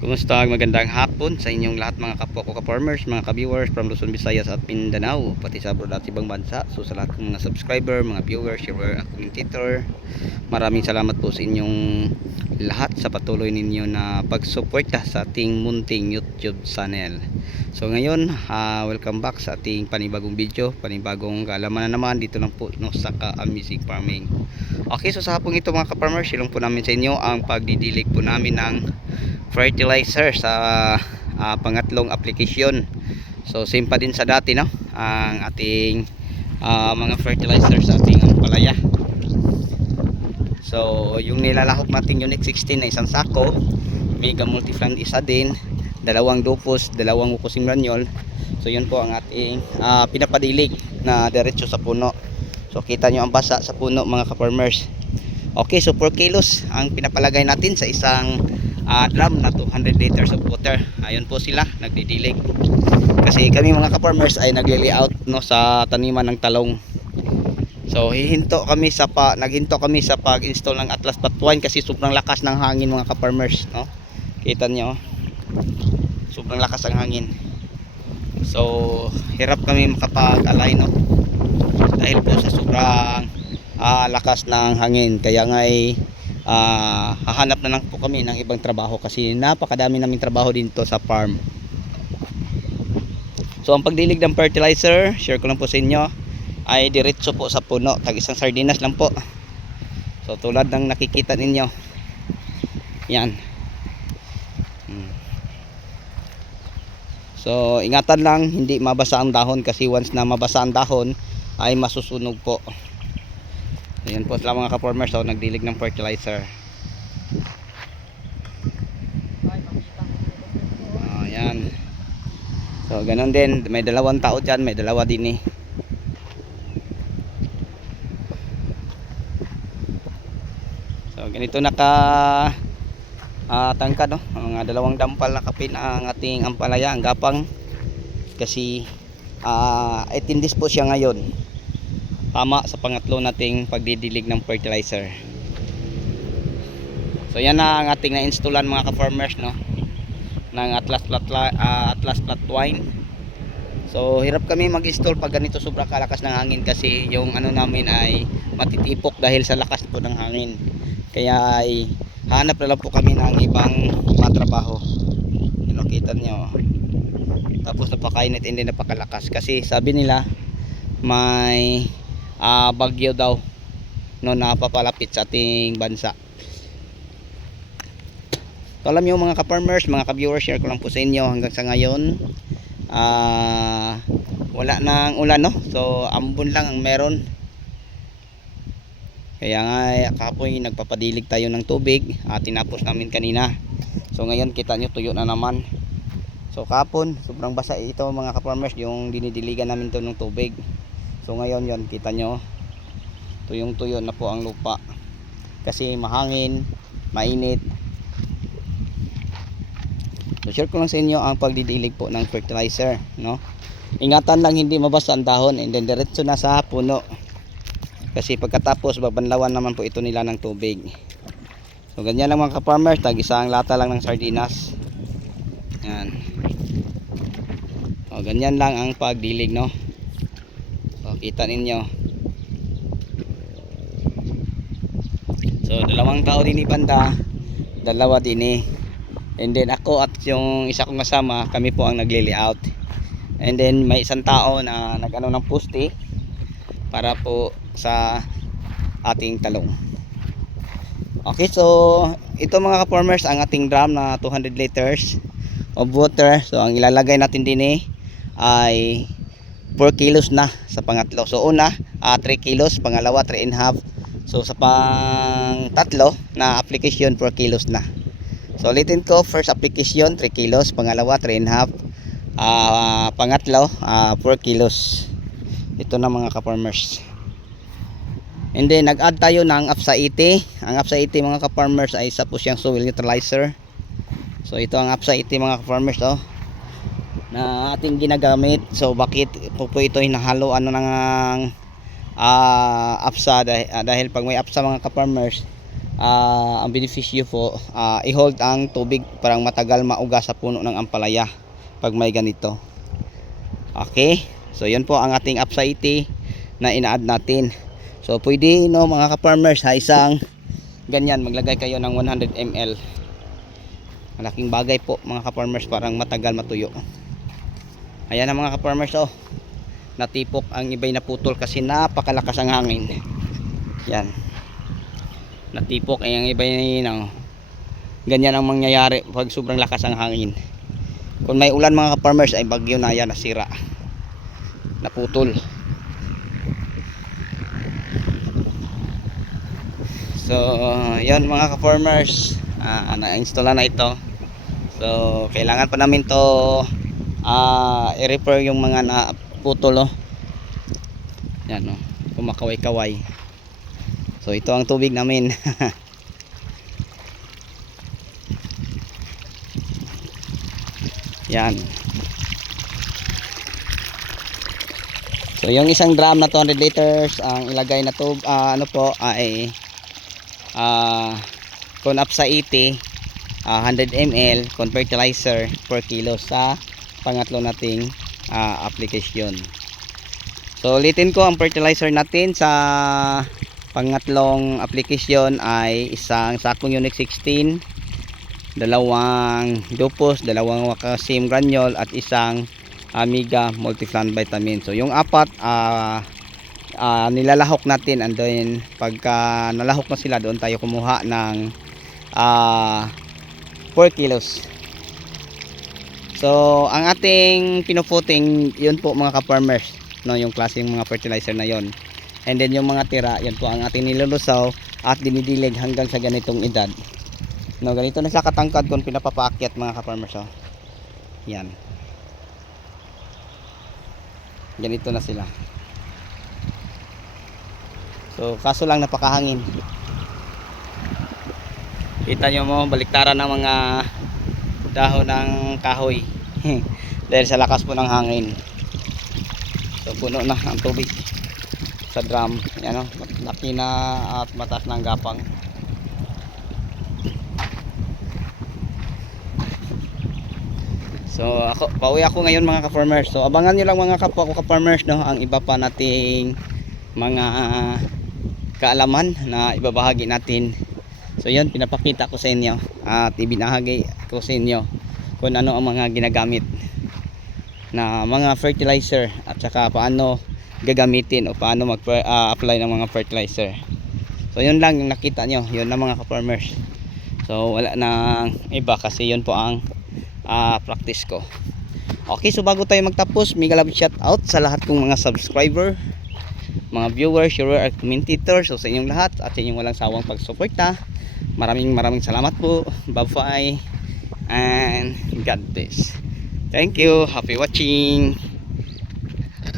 Kumusta? Magandang hapon sa inyong lahat mga kapwa ko ka-farmers, mga ka-viewers from Luzon, Visayas at Mindanao, pati sa abroad at ibang bansa. So sa lahat ng mga subscriber, mga viewers, share at commentator, maraming salamat po sa inyong lahat sa patuloy ninyo na pagsuporta sa ating munting YouTube channel. So ngayon, welcome back sa ating panibagong video, panibagong kaalaman na naman dito lang po no, sa Ka-Amazing Farming. Okay, so sa hapong ito mga ka-farmers, silong po namin sa inyo ang pagdidilig po namin ng fertilizer sa pangatlong application. So same pa din sa dati no, ang ating mga fertilizer sa ating palaya. So yung nilalahok natin Unit 16 na isang sako, Mega Multiplant isa din, dalawang dupos, dalawang mucosim granule. So yun po ang ating pinapadilig na diretso sa puno. So kita nyo ang basa sa puno mga ka-farmers. Okay, so 4 kilos ang pinapalagay natin sa isang drum na 200 liters of water. Ayun po sila nagdidilig. Kasi kami mga ka-farmers ay nagli-layout no sa taniman ng talong. So naghinto kami sa pag-install ng Atlas Flat Twine kasi sobrang lakas ng hangin mga ka-farmers, no. Kita nyo, sobrang lakas ng hangin. So hirap kami makapag-align no. Dahil po sa sobrang lakas ng hangin, kaya nga ay hahanap na lang po kami ng ibang trabaho kasi napakadami naming trabaho dito sa farm. So ang pagdilig ng fertilizer, share ko lang po sa inyo, ay diretso po sa puno, tag isang sardinas lang po. So tulad ng nakikita ninyo, yan. So ingatan lang hindi mabasa ang dahon kasi once na mabasa ang dahon ay masusunog po. Ayan po sila mga ka-farmers, so nagdilig ng fertilizer. Ayan. So ganun din, may dalawang tao dyan, may dalawa din eh. So ganito naka tangkad no, mga dalawang dampal na kapin ang ating ampalaya, ang gapang. Kasi 18 days po siya ngayon. Tama sa pangatlo nating pagdidilig ng fertilizer. So yan na ang ating na-installan mga ka-farmers no, ng Atlas Flat Twine. So hirap kami mag-install pag ganito sobrang kalakas ng hangin kasi yung ano namin ay matitipok dahil sa lakas po ng hangin. Kaya ay hanap na lang po kami ng ibang matrabaho. Kita nyo. Tapos napakainit, hindi napakalakas kasi sabi nila may bagyo daw no napapalapit sa ating bansa. So alam nyo mga ka-farmers, mga ka-viewers, share ko lang po sa inyo hanggang sa ngayon wala nang ulan no. So ambon lang ang meron. Kaya nga kahapon nagpapadilig tayo ng tubig, tinapos namin kanina. So ngayon kita nyo tuyo na naman. So kahapon sobrang basa ito mga ka-farmers, yung dinidiligan namin to ng tubig. So ngayon yon kita nyo, tuyong tuyo na po ang lupa kasi mahangin, mainit. So share ko lang sa inyo ang pagdidilig po ng fertilizer no. Ingatan lang hindi mabasa ang dahon and then diretso na sa puno. Kasi pagkatapos babanlawan naman po ito nila ng tubig. So ganyan lang mga ka-farmers, tag isang lata lang ng sardinas. Yan. O ganyan lang ang pagdilig no. So kita ninyo. So dalawang tao din banda, dalawa din eh. And then ako at yung isa kong kasama, kami po ang nagli-layout. And then may isang tao na nag-ano ng poste para po sa ating talong. Okay, so ito mga ka-farmers ang ating drum na 200 liters of water. So ang ilalagay natin din ay 4 kilos na sa pangatlo. So una 3 kilos, pangalawa 3.5. So sa pang tatlo na application 4 kilos na. So ulitin ko, first application 3 kilos, pangalawa 3.5, pangatlo 4 kilos. Ito na mga ka-farmers. And then nag-add tayo ng APSA 80. Ang APSA 80 mga ka-farmers ay isa po siyang soil neutralizer. So ito ang APSA 80 mga ka-farmers na ating ginagamit. So bakit po ito hinahalo ano ng APSA dahil pag may APSA mga ka-farmers ang benepisyo po, i-hold ang tubig parang matagal mauga sa puno ng ampalaya pag may ganito. Okay, so yun po ang ating Apsa80 na ina-add natin. So pwede no mga ka-farmers, sa isang ganyan maglagay kayo ng 100 ml. Malaking bagay po mga ka-farmers, parang matagal matuyo. Ayan na mga ka-farmers, oh, natipok ang iba'y naputol kasi napakalakas ang hangin. Yan, natipok ay ang iba'y ganyan ang mangyayari pag sobrang lakas ang hangin. Kung may ulan mga ka-farmers ay bagyo na yan, nasira, naputol. So yan mga ka-farmers, na-install na ito. So kailangan pa namin to i-repair yung mga naputol, oh. Yan, oh, kumakaway-kaway. So ito ang tubig namin. Yan. So yung isang drum na 200 liters ang ilagay na tubig, ano po ay kung Apsa80 100 ml con fertilizer per kilo sa pangatlo nating application. So ulitin ko, ang fertilizer natin sa pangatlong application ay isang sakong Unique 16, dalawang Dupos, dalawang Wakasim granule at isang Amiga multiplant vitamin. So yung apat nilalahok natin, and then pagka nalahok na sila, doon tayo kumuha ng 4 kilos. So ang ating pinuputing, yun po mga ka-farmers, no, yung klaseng mga fertilizer na yon. And then yung mga tira, yan po ang ating nilulusaw at dinidilig hanggang sa ganitong edad. No, ganito na siya katangkad kung pinapapaakyat mga ka-farmers, oh. Yan. Ganito na sila. So kaso lang napakahangin. Kita nyo mo, baliktaran ng mga dahon ng kahoy dahil sa lakas po ng hangin. So puno na ang tubig sa drum. Yan, oh, laki na at mataas ng gapang. So pauwi ako ngayon mga ka-farmers. So abangan nyo lang mga kapwa ko ka-farmers, no, ang iba pa nating mga kaalaman na ibabahagi natin. So yun, pinapakita ko sa inyo at ibinahagi ko sa inyo kung ano ang mga ginagamit na mga fertilizer at saka paano gagamitin o paano mag-apply ng mga fertilizer. So yun lang yung nakita nyo, yun na mga ka-farmers. So wala nang iba kasi yun po ang practice ko. Okay, so bago tayo magtapos, mega love shout out sa lahat kong mga subscriber, mga viewers, viewer at commentators. So sa inyong lahat at sa inyong walang sawang pagsuporta, maraming salamat po. Bye bye and God bless. Thank you. Happy watching.